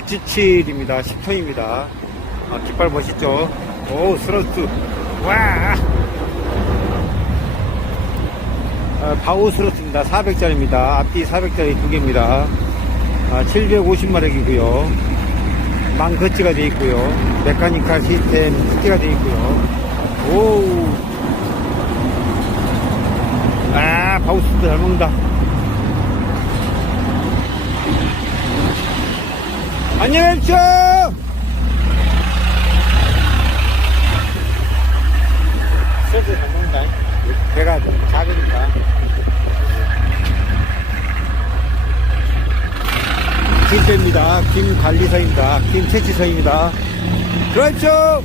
977입니다. 10톤입니다. 아, 깃발 멋있죠? 오, 스로트. 와! 아, 바우 스로트입니다. 400짜리입니다. 앞뒤 400짜리 두 개입니다. 아, 750마력이고요. 망거치가 되어 있고요. 메카니컬 시스템 스티가 되어 있고요. 오! 아, 바우 스로트 잘 먹는다. 안녕하십시오! 소주 잘 먹는다. 배가 좀 작으니까. 김대입니다. 김관리사입니다. 김채치서입니다. 그렇죠!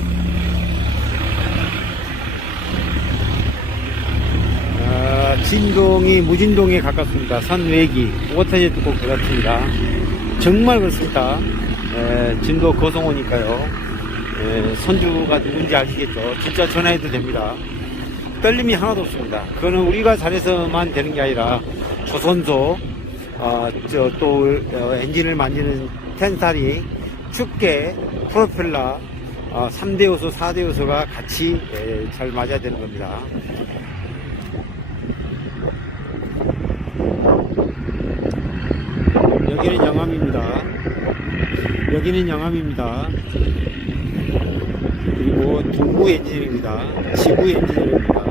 아, 진동이 무진동에 가깝습니다. 산 외기, 워터제트 꼭 그렇습니다. 정말 그렇습니다. 에, 진도 고성호니까요. 에, 선주가 누군지 아시겠죠? 진짜 전화해도 됩니다. 떨림이 하나도 없습니다. 그거는 우리가 잘해서만 되는 게 아니라 조선소, 어, 저, 또, 어, 엔진을 만지는 텐사리, 축계, 프로펠러, 어, 3대 요소, 4대 요소가 같이 에, 잘 맞아야 되는 겁니다. 여기는 영암입니다. 여기는 영암입니다. 그리고 동부 엔진입니다. 지구 엔진입니다.